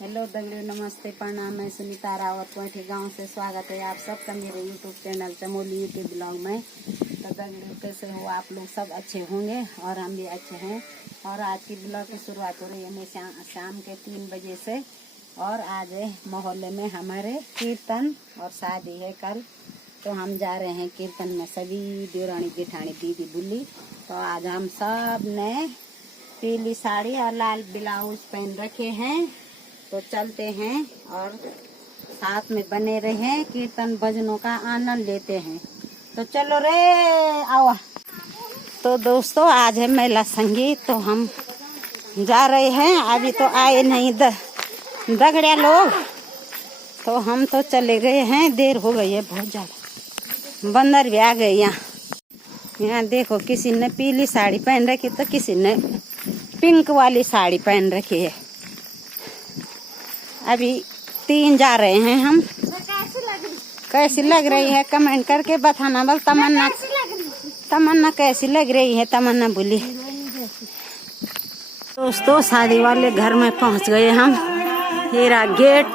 हेलो दगड़ियों, नमस्ते, प्रणाम। मैं सुनीता रावत कोठी गांव से स्वागत है आप सबका मेरे YouTube channel Chamoli YouTube blog में। तो दगड़ियों, कैसे हो आप लोग? सब अच्छे होंगे और हम भी अच्छे हैं। और आज की ब्लॉग की शुरुआत हो रही है शाम के 3 बजे से। और आज मोहल्ले में हमारे कीर्तन और शादी है कल, तो हम जा रहे हैं कीर्तन में। सभी देवरानी जेठानी दीदी बुल्ली, तो आज हम सब ने पीली साड़ी और लाल ब्लाउज पहन रखे हैं। तो चलते हैं और साथ में बने रहे, कीर्तन भजनों का आनंद लेते हैं। तो चलो रे आओ। तो दोस्तों, आज है मेला संगीत, तो हम जा रहे हैं। अभी तो आए नहीं दगड़िया लोग, तो हम तो चले गए हैं। देर हो गई है बहुत ज्यादा। बंदर भी आ गए यहाँ देखो, किसी ने पीली साड़ी पहन रखी तो किसी ने पिंक वाली साड़ी पहन रखी है। अभी 3 जा रहे हैं हम। कैसी लग रही है कमेंट करके बताना। बल तमन्ना कैसी लग रही है? तमन्ना बोली। दोस्तों, शादी वाले घर में पहुंच गए हम। हीरा गेट।